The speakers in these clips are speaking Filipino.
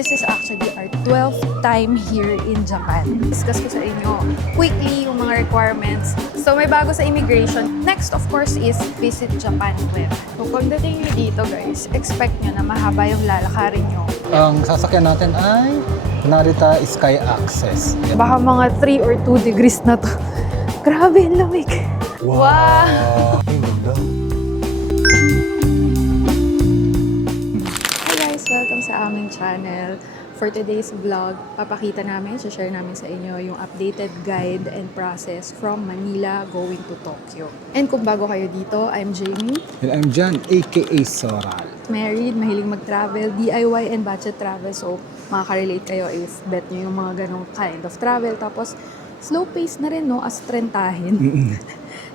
This is actually our 12th time here in Japan. Discuss ko sa inyo quickly yung mga requirements. So may bago sa immigration. Next, of course, is visit Japan web. So pagdating nyo dito guys, expect nyo na mahaba yung lalakarin nyo. Ang sasakyan natin ay Narita Sky Access. Baka mga 3 or 2 degrees na to. Grabe, ang lamig. Wow! Ang ganda. Hi guys! Welcome sa aming channel. For today's vlog, papakita namin, share namin sa inyo yung updated guide and process from Manila going to Tokyo. And kung bago kayo dito, I'm Jamie. And I'm Jan, aka Soral. Married, mahilig mag-travel, DIY and budget travel. So, makaka-relate kayo if bet nyo yung mga ganong kind of travel. Tapos, slow pace na rin, no? As trentahin.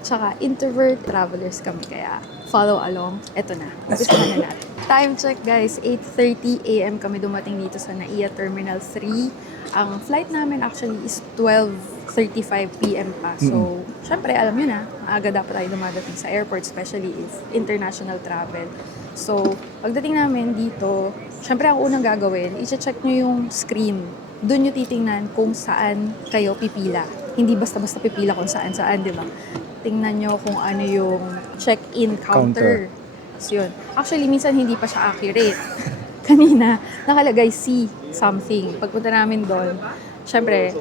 Tsaka, introvert travelers kami. Kaya, follow along. Eto na. Umpisa na natin. Time check, guys. 8:30 a.m. kami dumating dito sa NAIA Terminal 3. Ang flight namin actually is 12:35 p.m. pa. So, syempre, alam nyo na, maaga dapat tayo dumadating sa airport, especially if international travel. So, pagdating namin dito, syempre ang unang gagawin, i-check nyo yung screen. Doon nyo titingnan kung saan kayo pipila. Hindi basta-basta pipila kung saan-saan, di ba? Tingnan nyo kung ano yung check-in counter. So, yun. Actually, minsan hindi pa siya accurate. Kanina, nakalagay C something. Pagpunta namin doon, syempre,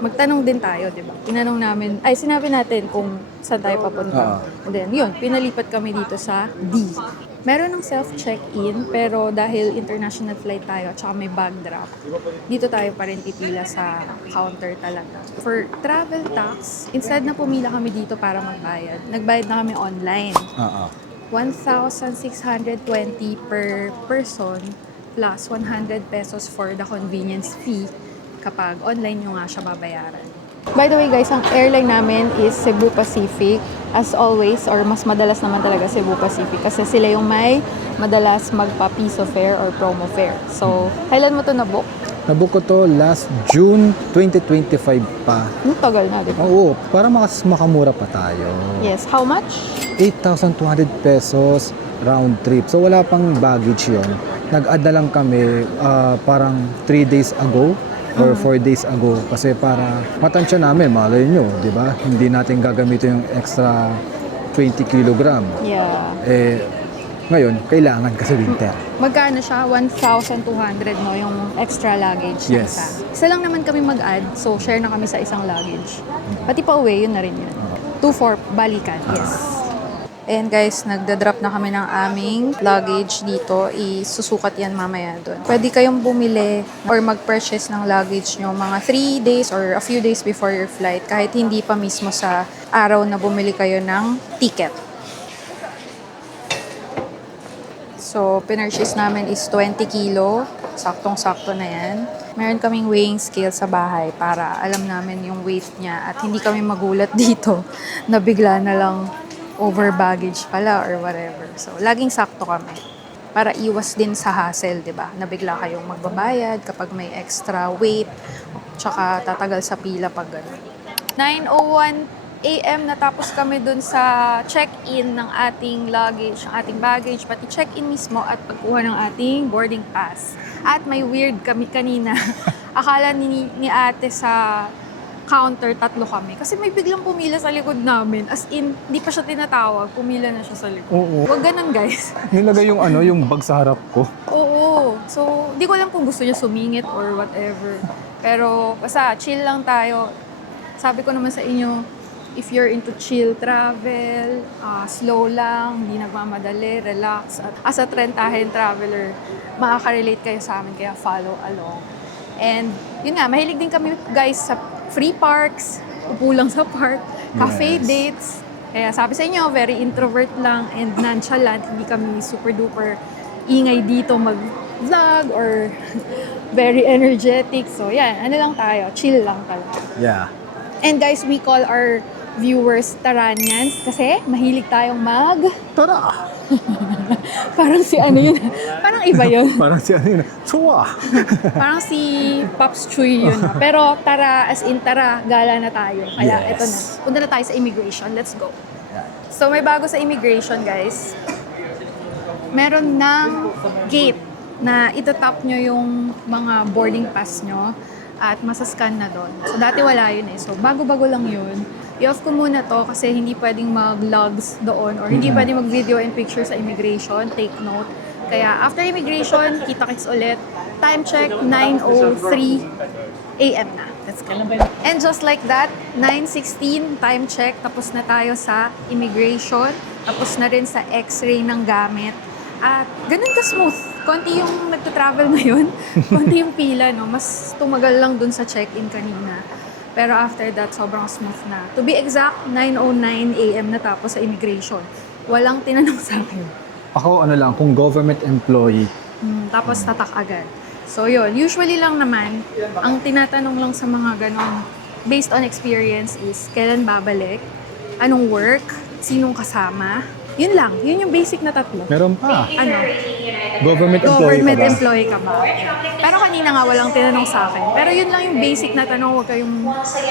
magtanong din tayo, di ba? Tinanong namin, sinabi natin kung saan tayo papunta. And then, yun, pinalipat kami dito sa D. Meron ng self-check-in, pero dahil international flight tayo at saka may bag drop, dito tayo pa rin pipila sa counter talaga. For travel tax, instead na pumila kami dito para magbayad, nagbayad na kami online. 1,620 per person plus 100 pesos for the convenience fee kapag online nyo nga siya babayaran. By the way guys, ang airline namin is Cebu Pacific. As always, or mas madalas naman talaga Cebu Pacific kasi sila yung may madalas magpa-piso fare or promo fare. So, kailan mo to nabook? Nabook ko to last June 2025 pa. Tagal na, di ba? Oo, para makamura pa tayo. Yes. How much? 8,200 pesos round trip. So wala pang baggage yon. Nag-add na lang kami parang 3 days ago or 4 days ago kasi para matansya namin, malay nyo, di ba? Hindi natin gagamitin yung extra 20 kilogram. Yeah. Ngayon, kailangan kasi winter. Magkano siya? 1,200 no, yung extra luggage na Yes. isa. Isa lang naman kami mag-add, so share na kami sa isang luggage. Pati pa uwi, yun na rin yun. 2-4, balikan, yes. And guys, nagda-drop na kami ng aming luggage dito. Isusukat yan mamaya doon. Pwede kayong bumili or mag-purchase ng luggage nyo mga 3 days or a few days before your flight kahit hindi pa mismo sa araw na bumili kayo ng ticket. So, pinurchase namin is 20 kilo. Saktong-sakto na yan. Meron kaming weighing scale sa bahay para alam namin yung weight niya at hindi kami magulat dito na bigla na lang over baggage pala or whatever. So, laging sakto kami. Para iwas din sa hassle, di ba? Na bigla kayong magbabayad kapag may extra weight. Tsaka tatagal sa pila pag gano'n. 9:01 a.m. natapos kami dun sa check-in ng ating luggage, ng ating baggage, pati check-in mismo at pagkuha ng ating boarding pass. At may weird kami kanina. Akala ni ate sa counter, 3 kami. Kasi may biglang pumila sa likod namin. As in, hindi pa siya tinatawag, pumila na siya sa likod. Oo. Huwag ganun, guys. Nilagay yung yung bag sa harap ko. Oo. So, di ko alam kung gusto niya sumingit or whatever. Pero, basta, chill lang tayo. Sabi ko naman sa inyo, if you're into chill travel, slow lang, hindi nagmamadali, relax. At as a trentahin traveler, makaka-relate kayo sa amin, kaya follow along. And, yun nga, mahilig din kami, guys, sa free parks, upo lang sa park, cafe dates. Kaya sabi sa inyo, very introvert lang and nonchalant. Hindi kami super duper ingay dito mag-vlog or very energetic. So yan, ano lang tayo, chill lang talaga. Yeah. And guys, we call our viewers Taranyans kasi mahilig tayong Tara! Parang si ano yun, parang iba yun. Parang si Chua! Parang si Pops Chuy yun. Pero tara, as in tara, gala na tayo. Kaya Yes. eto na. Punta na tayo sa immigration. Let's go. So may bago sa immigration, guys. Meron ng gate na itatap nyo yung mga boarding pass nyo at masascan na doon. So dati wala yun eh. So bago-bago lang yun. I-off ko muna to kasi hindi pwedeng mag-logs doon or hindi pwedeng mag-video and picture sa immigration. Take note. Kaya after immigration, kita-kits ulit. Time check, 9:03 a.m. na. Let's go. And just like that, 9:16 time check. Tapos na tayo sa immigration. Tapos na rin sa x-ray ng gamit. At ganun ka-smooth. Konti yung nagta-travel ngayon. Konti yung pila, no? Mas tumagal lang dun sa check-in kanina. Pero after that, sobrang smooth na. To be exact, 9:09 a.m. na tapos sa immigration. Walang tinanong sa akin. Ako ano lang, kung government employee, Tapos tatak agad. So yun, usually lang naman, ang tinatanong lang sa mga ganon, based on experience is, kailan babalik, anong work, sinong kasama, yun lang. Yun yung basic na tatlo. meron pa. Ano? Government employee Government ka ba? employee ka ba? Pero kanina nga walang tinanong sa akin. Pero yun lang yung basic na tanong. Huwag kayong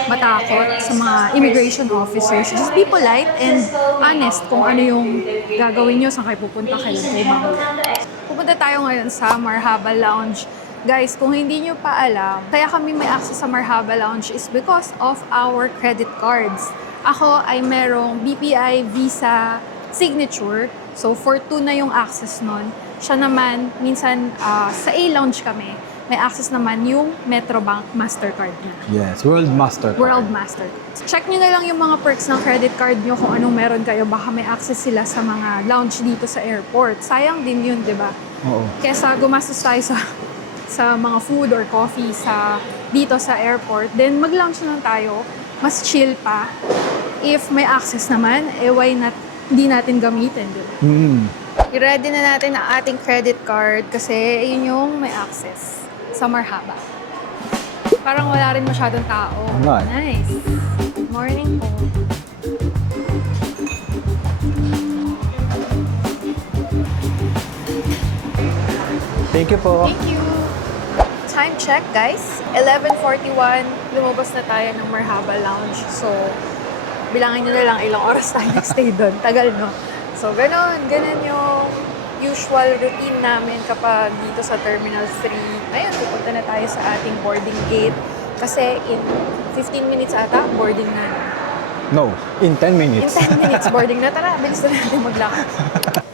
matakot sa mga immigration officers. Just be polite and honest kung ano yung gagawin nyo, saan kayo pupunta, kailan kayo babalik. Pupunta tayo ngayon sa Marhaba Lounge. Guys, kung hindi nyo pa alam, kaya kami may access sa Marhaba Lounge is because of our credit cards. Ako ay merong BPI Visa Signature. So, for 2 na yung access nun. Siya naman, minsan sa A-Lounge kami, may access naman yung Metrobank Mastercard niya. Yes, World Master. World Mastercard. Check nyo na lang yung mga perks ng credit card nyo kung anong meron kayo. Baka may access sila sa mga lounge dito sa airport. Sayang din yun, di ba? Oo. Kesa gumastos tayo sa mga food or coffee dito sa airport, then mag-lounge na lang tayo. Mas chill pa. If may access naman, why not hindi natin gamitin, di ba? I-ready na natin ang ating credit card kasi yun yung may access sa Marhaba. Parang wala rin masyadong tao. Wala. Nice. Good morning po. Thank you po. Thank you. Time check, guys. 11:41. Lumabas na tayo ng Marhaba Lounge. So, bilangin nyo na lang ilang oras tayo nag-stay doon. Tagal, no? So, ganun yung usual routine namin kapag dito sa Terminal 3. Ngayon, pupunta na tayo sa ating boarding gate. Kasi in 15 minutes ata, boarding na. No, in 10 In minutes. 10 minutes, boarding na. Tara, bilis na natin maglakad.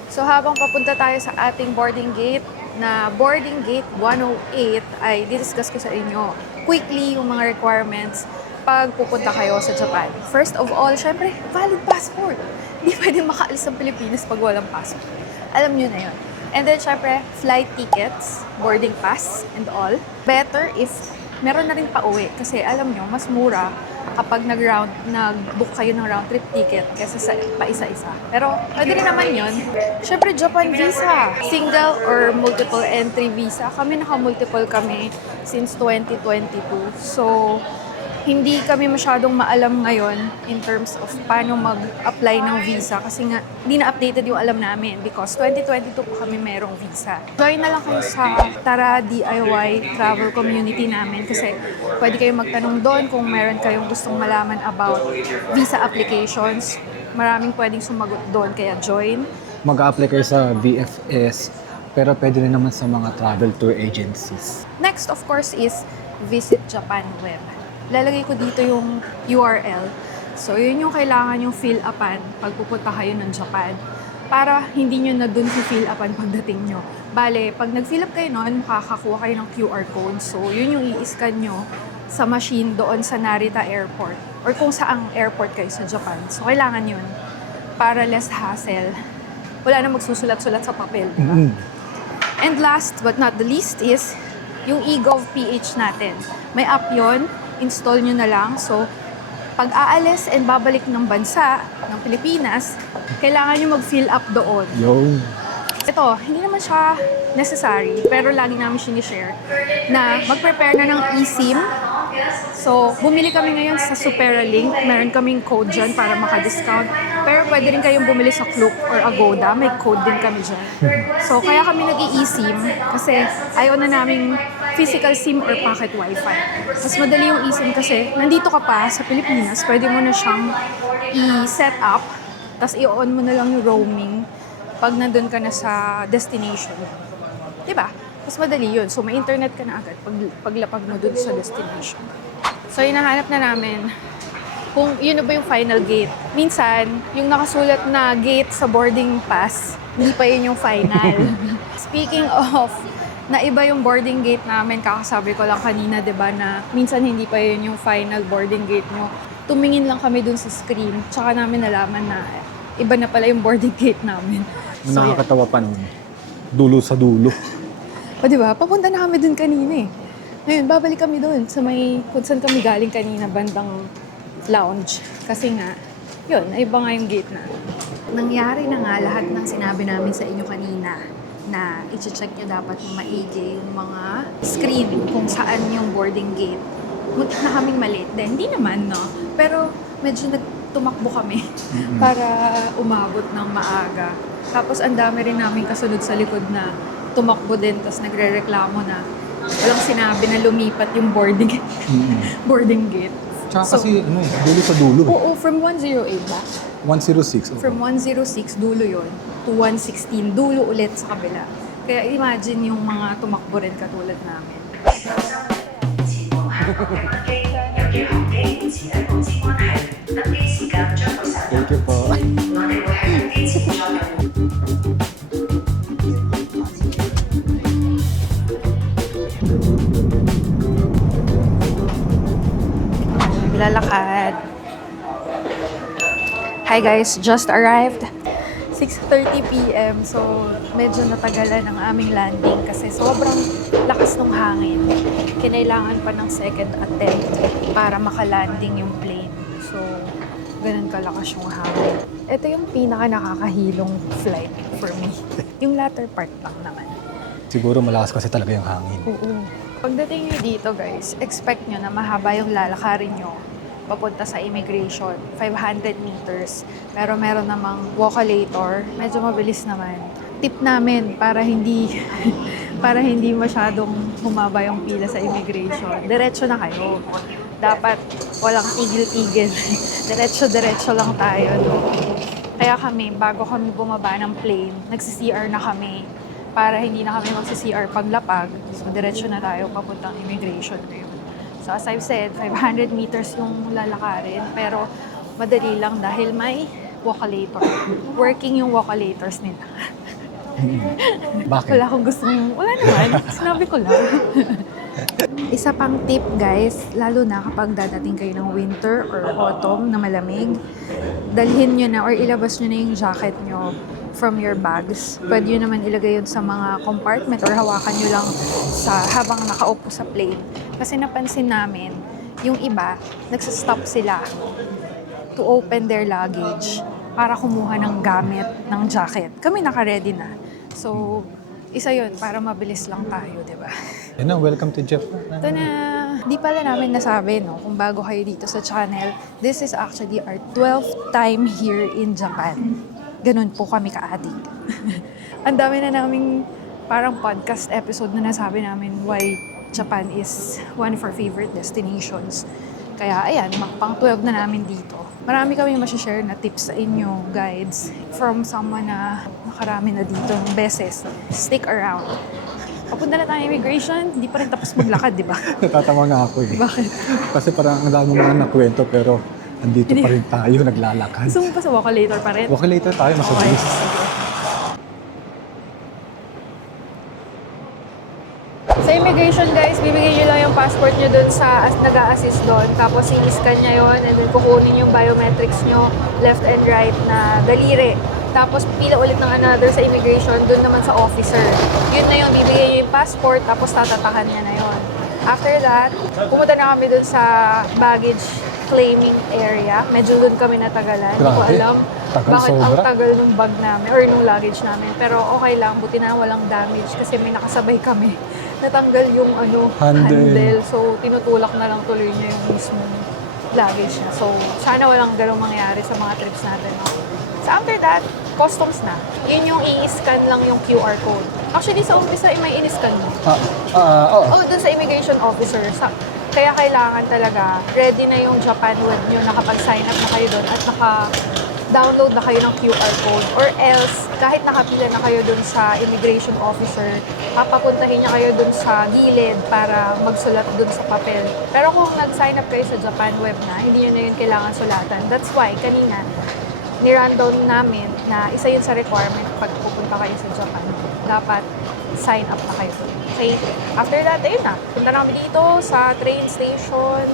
So, habang papunta tayo sa ating boarding gate, na boarding gate 108, ay didiscuss ko sa inyo quickly yung mga requirements pag pupunta kayo sa Japan. First of all, syempre, valid passport. Hindi pwede makaalis ng Pilipinas pag walang passport. Alam nyo na yun. And then, syempre, flight tickets, boarding pass, and all. Better if meron na rin pa-uwi. Kasi alam nyo, mas mura kapag nag-book kayo ng round trip ticket kaysa sa pa-isa-isa. Pero pwede rin naman yun. Syempre, Japan visa. Single or multiple entry visa. Kami naka-multiple kami since 2022. So, hindi kami masyadong maalam ngayon in terms of paano mag-apply ng visa kasi nga hindi na updated yung alam namin because 2022 pa kami merong visa. Join na lang kayo sa Tara DIY travel community namin kasi pwede kayong magtanong doon kung meron kayong gustong malaman about visa applications. Maraming pwedeng sumagot doon kaya join. Mag-apply kayo sa VFS, pero pwede rin naman sa mga travel tour agencies. Next, of course, is Visit Japan Web. Lalagay ko dito yung URL. So, yun yung kailangan yung fill-upan pag pupunta kayo ng Japan para hindi nyo na dun fill upan pagdating nyo. Bale, pag nag-fill up kayo nun, makakakuha kayo ng QR code. So, yun yung i-scan nyo sa machine doon sa Narita Airport or kung saang airport kayo sa Japan. So, kailangan yun para less hassle. Wala na magsusulat-sulat sa papel. Diba? And last but not the least is yung eGovPH natin. May app yun. Install nyo na lang. So, pag aalis and babalik ng bansa, ng Pilipinas, kailangan nyo mag-fill up doon. Yo. Ito, hindi naman siya necessary, pero lagi namin sinishare na mag-prepare na ng eSIM. So, bumili kami ngayon sa Supera Link. Meron kaming code dyan para maka-discount. Pero pwede rin kayong bumili sa Klook or Agoda. May code din kami dyan. So, kaya kami nag-i-eSIM kasi ayaw na naming physical SIM or pocket Wi-Fi. Mas madali yung eSIM kasi nandito ka pa sa Pilipinas, pwede mo na siyang i-set up, tapos i-on mo na lang yung roaming pag nandun ka na sa destination. Diba? Mas madali yun. So, may internet ka na agad paglapag mo dun sa destination. So, hinahanap na namin kung yun na ba yung final gate. Minsan, yung nakasulat na gate sa boarding pass, hindi pa yun yung final. Speaking of, na iba yung boarding gate namin, kakasabi ko lang kanina, di ba, na minsan hindi pa yun yung final boarding gate nyo. Tumingin lang kami dun sa screen, tsaka namin nalaman na iba na pala yung boarding gate namin. So, Nakakatawa pa nun. Dulo sa dulo. O di ba? Papunta na kami dun kanina eh. Ngayon, babalik kami dun sa may, kung saan kami galing kanina, bandang lounge. Kasi nga, yun, iba nga yung gate na. Nangyari na nga lahat ng sinabi namin sa inyo kanina na i-check nyo dapat yung maigi yung mga screen kung saan yung boarding gate. Muntik na kaming maliit din. Hindi naman, no? Pero medyo nagtumakbo kami para umabot ng maaga. Tapos ang dami rin namin kasunod sa likod na tumakbo din, tapos nagre-reklamo na walang sinabi na lumipat yung boarding gate. Tsaka kasi, dulo sa dulo. Oo, from 108 ba? 106. From 106, dulo yon to 116, dulo ulit sa kabila. Kaya imagine yung mga tumakbo rin katulad namin. Thank you po. Lalakad. Hi guys, just arrived. 6:30 p.m. So, medyo natagalan ang aming landing kasi sobrang lakas ng hangin. Kinailangan pa ng second attempt para makalanding yung plane. So, ganun kalakas yung hangin. Ito yung pinaka nakakahilong flight for me. Yung latter part lang naman. Siguro malakas kasi talaga yung hangin. Oo. Pagdating nyo dito guys, expect nyo na mahaba yung lalakarin nyo papunta sa immigration, 500 meters. Pero meron namang walkalator, medyo mabilis naman. Tip namin para hindi para hindi masyadong humaba yung pila sa immigration. Diretso na kayo. Dapat walang tigil-tigil. Diretso lang tayo. No? Kaya kami, bago kami bumaba ng plane, nagsi-CR na kami para hindi na kami magsi-CR paglapag. So, diretso na tayo papuntang immigration ngayon. So, as I've said, 500 meters yung lalakarin, pero madali lang dahil may walkalator. Working yung walkalators nila. Bakit? Wala akong gustong, wala naman, sinabi ko lang. Isa pang tip guys, lalo na kapag dadating kayo ng winter or autumn na malamig, dalhin nyo na or ilabas nyo na yung jacket nyo from your bags. Pwede nyo naman ilagay yun sa mga compartment or hawakan nyo lang habang nakaupo sa plane. Kasi napansin namin, yung iba, nagsastop sila to open their luggage para kumuha ng gamit ng jacket. Kami naka-ready na. So, isa yun, para mabilis lang tayo, di ba? Yan na, welcome to Japan. Ito na, di pala namin nasabi, no, kung bago kayo dito sa channel, this is actually our 12th time here in Japan. Ganun po kami ka-addict. Ang dami na naming parang podcast episode na nasabi namin why Japan is one of our favorite destinations. Kaya ayan, pang 12 na namin dito. Marami kami masashare na tips sa inyo, guides, from someone na nakarami na dito ng beses. Stick around. Papunta na tayo immigration, hindi pa rin tapos maglakad, di ba? Natatawa nga ako eh. Bakit? Kasi parang ang dami mga nakwento pero andito pa rin tayo, naglalakad. Gusto mo pa sa walkalator pa rin? Walkalator tayo, mas Okay, mabilis. sige. Sa immigration guys, bibigyan nyo lang yung passport nyo dun sa nag-a-assist doon. Tapos i-scan niya yun and then kukunin yung biometrics nyo left and right na daliri. Tapos pila ulit ng another sa immigration dun naman sa officer. Yun na yun, bibigyan nyo yung passport tapos tatatahan niya na yun. After that, pumunta na kami dun sa baggage claiming area. Medyo dun kami natagalan. Hindi ko Grabe. alam Tagal bakit ang sobra. tagal nung bag namin or nung luggage namin. Pero okay lang, buti na walang damage kasi may nakasabay kami. Natanggal yung handle. So, tinutulak na lang tuloy niya yung mismong luggage niya. So, sana walang ganong mangyari sa mga trips natin. No? So, after that, customs na. Yun yung i-scan lang yung QR code. Actually, sa umpisa, may in-scan mo. Oo. Oh, dun sa immigration officer. Kaya kailangan talaga, ready na yung Japan web nyo, nakapag-sign up na kayo doon at naka-download na kayo ng QR code. Or else, kahit nakapila na kayo dun sa immigration officer, papapuntahin niya kayo dun sa gilid para magsulat dun sa papel. Pero kung nag-sign up kayo sa Japan web na, hindi nyo na yun kailangan sulatan. That's why, kanina, ni-rundown namin na isa yun sa requirement pag pupunta kayo sa Japan. Dapat sign up na kayo. Okay? After that, ayun na. Punta na kami dito sa train station.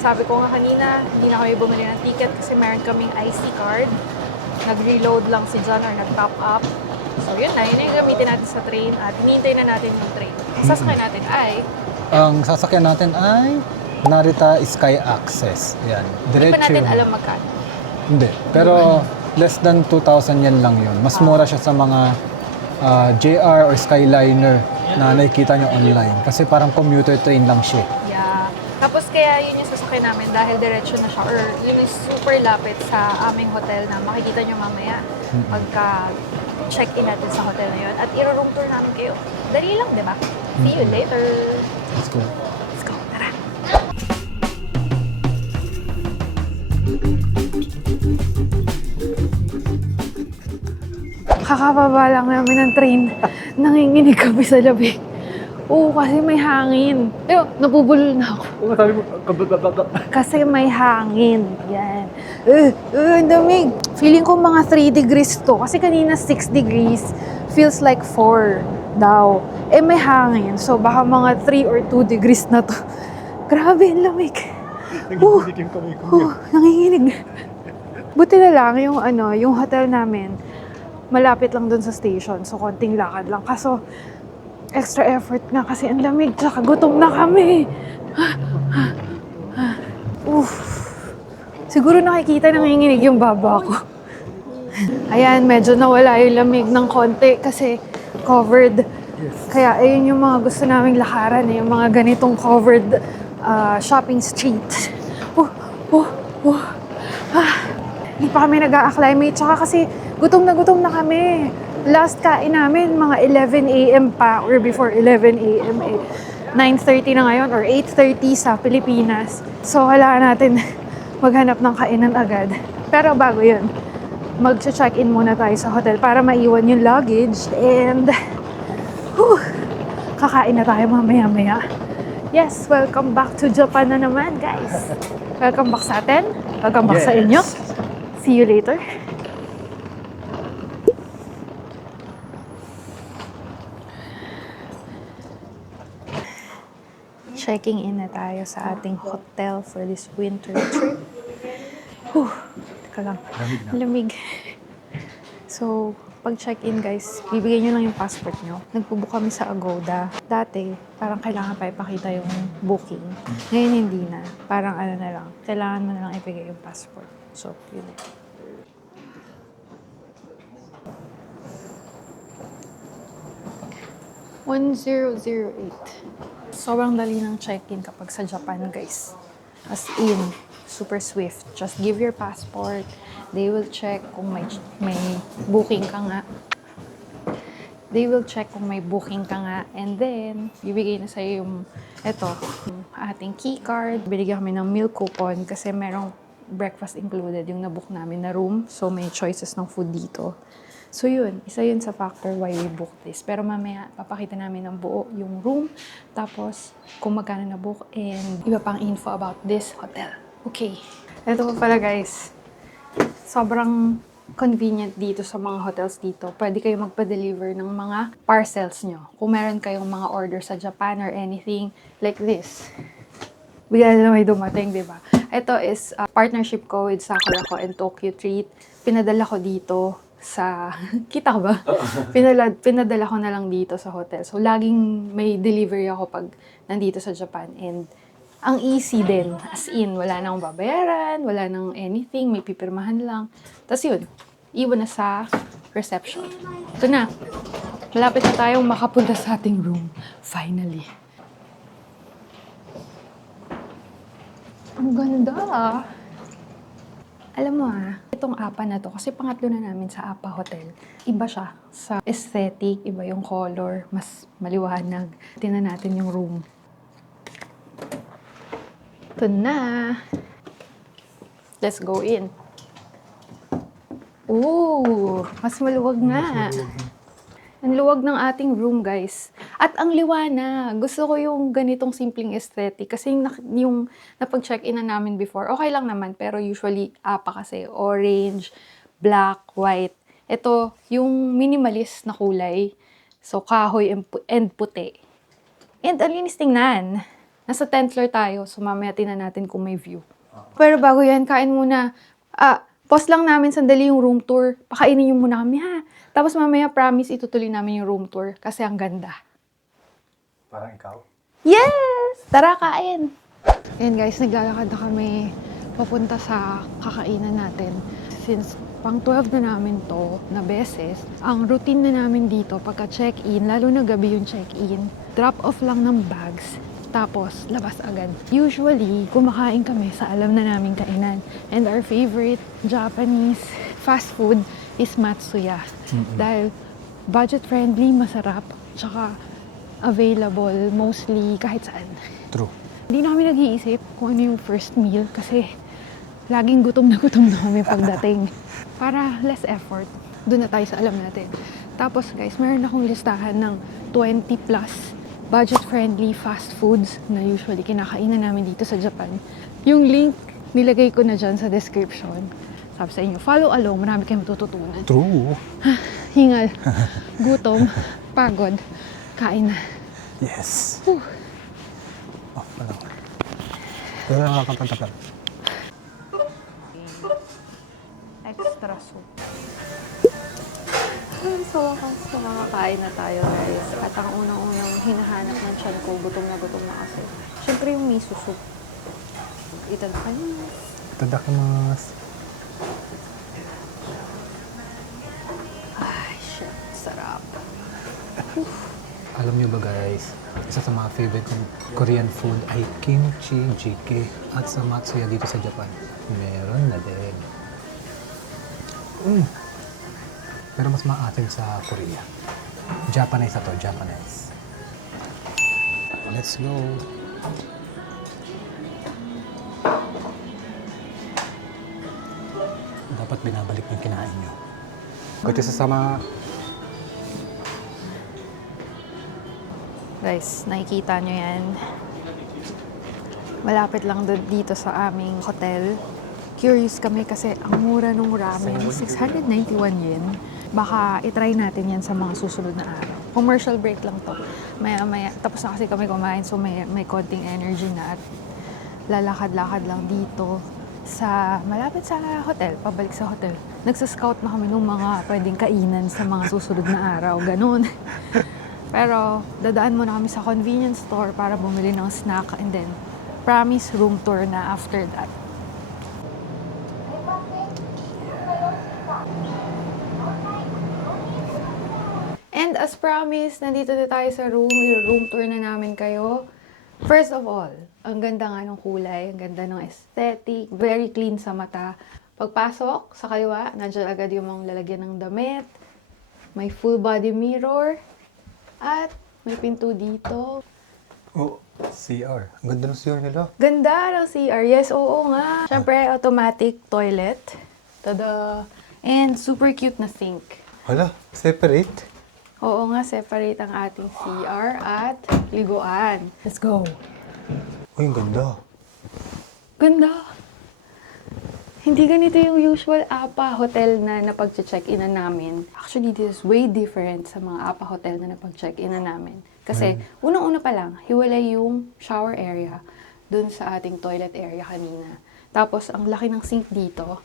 Sabi ko nga kanina, hindi na kami bumili ng ticket kasi meron kaming IC card. Nag-reload lang si John or nag-top up. So yun na, yun yung gamitin natin sa train at hinihintay na natin yung train. Ang sasakyan natin ay... Ang sasakyan natin ay Narita Sky Access. Yan. Hindi pa natin yun. alam magkano. Hindi. Pero less than 2,000 yen lang yun. Mas mura siya sa mga JR or Skyliner na nakikita nyo online. Kasi parang commuter train lang siya. Yeah. Tapos kaya yun yung sasakyan namin dahil diretso na siya or yun is super lapit sa aming hotel na makikita nyo mamaya pagka check-in natin sa hotel na yun. At iro-room tour namin kayo. Dali lang, di ba? See you later. Let's go. Let's go. Tara. Kakababa lang namin ng train. Nanginginig kami sa labi. Oo, kasi may hangin. Pero, napubulol na ako. Oo, sabi mo, Kasi may hangin. Yan. Ang damig. Feeling ko mga 3 degrees to. Kasi kanina 6 degrees. Feels like 4 daw. Eh, may hangin. So, baka mga 3 or 2 degrees na to. Grabe, ang lamig. Nanginginig yung kamay ko. Nanginginig. Buti na lang yung hotel namin, malapit lang dun sa station. So, konting lakad lang. Kaso, extra effort nga kasi ang lamig. Tsaka gutom na kami. Siguro nakikita nanginginig yung baba ko. Ayan, medyo nawala yung lamig ng konti kasi covered. Kaya ayun yung mga gusto naming lakaran, yung mga ganitong covered shopping street. Hindi pa kami nag-a-acclimate. Tsaka kasi gutom na kami. Last kain namin, mga 11 a.m. pa or before 11 a.m. 9:30 na ngayon or 8:30 sa Pilipinas. So, kailangan natin maghanap ng kainan agad. Pero bago yun, mag-check-in muna tayo sa hotel para maiwan yung luggage and kakain na tayo mamaya-maya. Yes, welcome back to Japan na naman, guys. Welcome back sa atin. Welcome back sa inyo. See you later. Checking in na tayo sa ating hotel for this winter trip. Teka lang. Lamig. So, pag check-in guys, bibigyan nyo lang yung passport nyo. Nagpubook kami sa Agoda. Dati, parang kailangan pa ipakita yung booking. Ngayon hindi na. Parang ano na lang. Kailangan mo na lang ibigay yung passport. So, yun. 1008. Sobrang dali ng check-in kapag sa Japan, guys. As in, super swift. Just give your passport. They will check kung may booking ka nga. They will check kung may booking ka nga. And then, bibigay na sa'yo yung ating key card. Binigyan kami ng meal coupon kasi merong breakfast included yung nabook namin na room. So, may choices ng food dito. So yun, isa yun sa factor why we booked this. Pero mamaya, papakita namin ng buo yung room, tapos kung magkano na book, and iba pang info about this hotel. Okay. Ito po pala guys, sobrang convenient dito sa mga hotels dito. Pwede kayo magpa-deliver ng mga parcels nyo. Kung meron kayong mga order sa Japan or anything like this. Bigla na may dumating, di ba? Ito is partnership ko with Sakura Ko and Tokyo Treat. Pinadala ko dito sa... Kita ko ba? Pinadala ko na lang dito sa hotel. So, laging may delivery ako pag nandito sa Japan. And ang easy din. As in, wala nang babayaran, wala nang anything, may pipirmahan lang. Tapos yun, iwan na sa reception. Ito na. Malapit na tayong makapunta sa ating room. Finally. Ang ganda. Alam mo itong APA na to, kasi pangatlo na namin sa APA Hotel. Iba siya sa aesthetic, iba yung color, mas maliwanag. Tingnan natin yung room. Ito na. Let's go in. Oh, mas maluwag nga. Ang luwag ng ating room, guys. At ang liwanag. Gusto ko yung ganitong simpleng aesthetic. Kasi yung napag-check-in na namin before, okay lang naman. Pero usually, apa kasi, orange, black, white. Ito, yung minimalist na kulay. So, kahoy and puti. And ang linis tingnan. Nasa 10th floor tayo. So, mamaya tingnan natin kung may view. Pero bago yan, kain muna. Pause lang namin sandali yung room tour. Pakainin niyo muna kami, ha? Tapos mamaya, promise, itutuloy namin yung room tour kasi ang ganda. Parang ikaw? Yes! Tara, kain! Ayan guys, naglalakad na kami papunta sa kakainan natin. Since pang 12 na namin to na beses, ang routine na namin dito pagka check-in, lalo na gabi yung check-in, drop off lang ng bags, tapos labas agad. Usually, kumakain kami sa alam na naming kainan. And our favorite Japanese fast food is Matsuya. Dahil budget-friendly, masarap, tsaka available mostly kahit saan. True. Hindi na kami nag-iisip kung ano yung first meal kasi laging gutom na kami pagdating. Para less effort, doon na tayo sa alam natin. Tapos guys, meron akong listahan ng 20 plus budget-friendly fast foods na usually kinakainan namin dito sa Japan. Yung link, nilagay ko na dyan sa description. Sabi sa inyo, follow along, marami kayong matututunan. True. Hingal, gutom, pagod, kain na. Yes. Oh, ano? Pero nakakapanta ka. Extra soup. So, wakas na makakain na tayo, guys. At ang unang-unang hinahanap ng tiyan ko, gutom na kasi. Siyempre yung miso soup. Itadakimasu. Itadakimasu. Ay, shit. Sarap. Alam niyo ba guys, isa sa mga favorite kong Korean food ay kimchi jjigae. At sa Matsuya dito sa Japan, meron na din. Pero mas maasim sa Korea. Japanese to, Japanese. Let's go! Dapat binabalik yung kinain nyo. Kung isa sa mga... Guys, nakikita nyo yan. Malapit lang dito sa aming hotel. Curious kami kasi ang mura nung ramen, 691 yen. Baka itry natin yan sa mga susunod na araw. Commercial break lang to. Maya-maya, tapos na kasi kami kumain, so may konting energy na at lalakad-lakad lang dito sa malapit sa hotel, pabalik sa hotel. Nagsa-scout na kami ng mga pwedeng kainan sa mga susunod na araw, ganun. Pero dadaan muna kami sa convenience store para bumili ng snack and then promise room tour na after that. And as promised, nandito na tayo sa room. Room tour na namin kayo. First of all, ang ganda nga ng kulay, ang ganda ng aesthetic, very clean sa mata. Pagpasok sa kaliwa, nandiyan agad yung mga lalagyan ng damit. May full body mirror. At may pinto dito. Oh, CR. Ang ganda ng CR nila. Ganda ng CR. Yes, oo nga. Siyempre, automatic toilet. Tada! And super cute na sink. Hala, separate? Oo nga, separate ang ating CR at liguan. Let's go! Uy, ang ganda. Ganda! Hindi ganito yung usual APA hotel na napag-check-in na namin. Actually, this is way different sa mga APA hotel na napag-check-in na namin. Kasi, unang-una pa lang, hiwalay yung shower area dun sa ating toilet area kanina. Tapos, ang laki ng sink dito.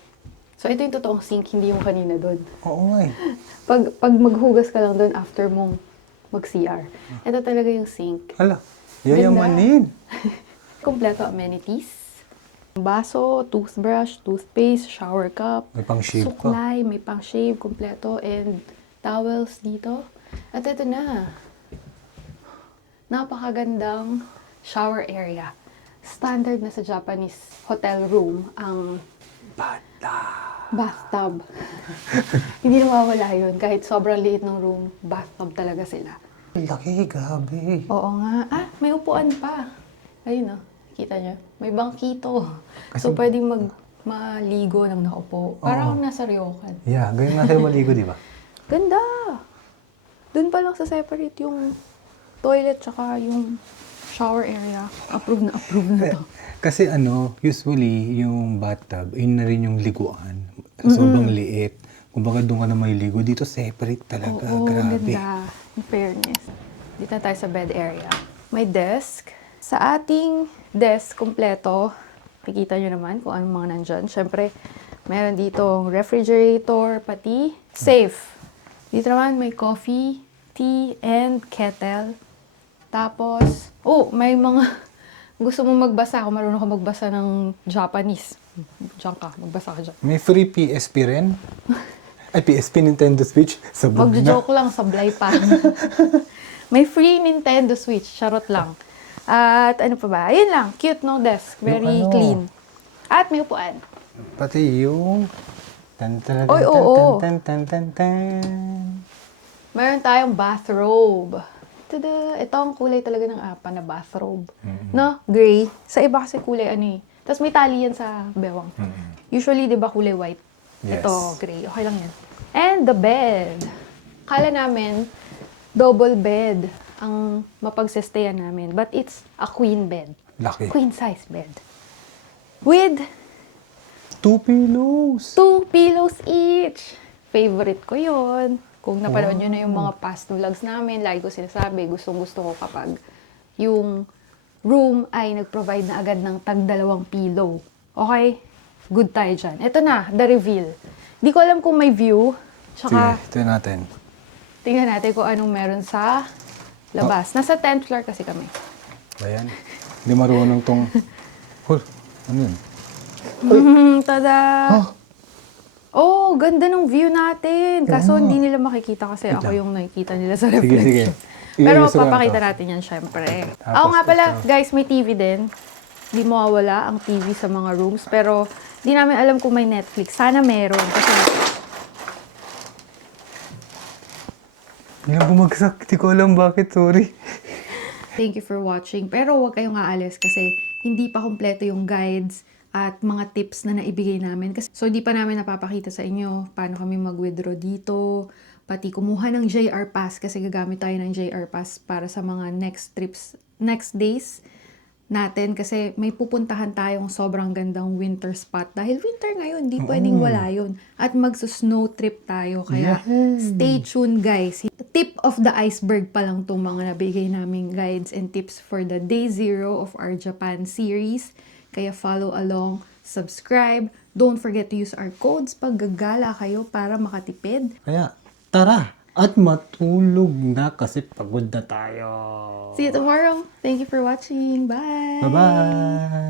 So, ito yung totoong sink, hindi yung kanina dun. Oo nga eh. Pag maghugas ka lang dun after mong mag-CR. Ito talaga yung sink. Hala, yayamanin. Kompleto amenities. Baso, toothbrush, toothpaste, shower cup, May pang-shave pa. suklay, may pang-shave, kompleto, and towels dito. At ito na. Napakagandang shower area. Standard na sa Japanese hotel room ang bathtub. Hindi nawawala yun. Kahit sobrang liit ng room, bathtub talaga sila. Laki, grabe. Oo nga. May upuan pa. Ayun o. Kita nyo? May bangkito. So, pwedeng maligo ng nakaupo. Parang nasa Ryokan. Yeah, ganyan nga tayo maligo, di ba? Ganda! Doon pa lang sa separate yung toilet tsaka yung shower area. Approve na to. Kasi usually yung bathtub, yun na rin yung liguan. Sobrang liit. Kumbaga doon ka na may ligo. Dito separate talaga. Oo, Grabe. ganda. In fairness. Dito na tayo sa bed area. May desk. Sa ating desk, kompleto. Nakikita nyo naman kung anong mga nandyan. Siyempre, meron ditong refrigerator, pati safe. Dito naman may coffee, tea, and kettle. Tapos, may mga gusto mo magbasa. Kung marunong ka magbasa ng Japanese, diyan ka, magbasa ka dyan. May free PSP rin. Ay, PSP, Nintendo Switch. Sabog na. Magjo-joke lang, sablay pa. May free Nintendo Switch, charot lang. At ano pa ba? Ayun lang, cute no desk, very clean. At may upuan. Pati yung... Oy, oo. Tan. Meron tayong bathrobe. Tada! Ito ang kulay talaga ng apa na bathrobe. No? Gray. Sa iba kasi kulay Tapos may tali yan sa bewang. Usually, di ba, kulay white. Yes. Ito, gray. Okay lang yan. And the bed. Kala namin, double bed ang mapagsistayan namin. But it's a queen bed. Laki. Queen size bed. With 2 pillows. 2 pillows each. Favorite ko yon. Kung napanood nyo na yung mga past vlogs namin, lagi ko sinasabi, gustong-gusto ko kapag yung room ay nag-provide na agad ng tag-2 pillow. Okay? Good tayo dyan. Ito na, the reveal. Di ko alam kung may view. Tsaka, Sige, ito natin. tingnan natin kung anong meron sa labas. Nasa 10th floor kasi kami. Ayan. Hindi marunong tong... Ano yun? Tada! Oh, ganda ng view natin. Kaso hindi nila makikita kasi ako yung nakikita nila sa reflection. Sige. Pero Iuso ko na papakita to. natin yan syempre. Tapos Oo nga pala, ito. guys, may TV din. Hindi mawawala ang TV sa mga rooms. Pero di namin alam kung may Netflix. Sana meron. Kasi Hindi bumagsak. Hindi ko alam bakit. Sorry. thank you for watching. Pero huwag kayong aalis kasi hindi pa kompleto yung guides at mga tips na naibigay namin. So, di pa namin napapakita sa inyo paano kami mag-withdraw dito. Pati kumuha ng JR Pass kasi gagamit tayo ng JR Pass para sa mga next trips, next days natin. Kasi may pupuntahan tayong sobrang gandang winter spot. Dahil winter ngayon, di pwedeng wala yun. At magsa-snow trip tayo. Kaya stay tuned, guys. Tip of the iceberg pa lang itong mga nabigay naming guides and tips for the day 0 of our Japan series. Kaya follow along, subscribe. Don't forget to use our codes pag gagala kayo para makatipid. Kaya, tara. At matulog na kasi pagod na tayo. See you tomorrow. Thank you for watching. Bye! Bye-bye!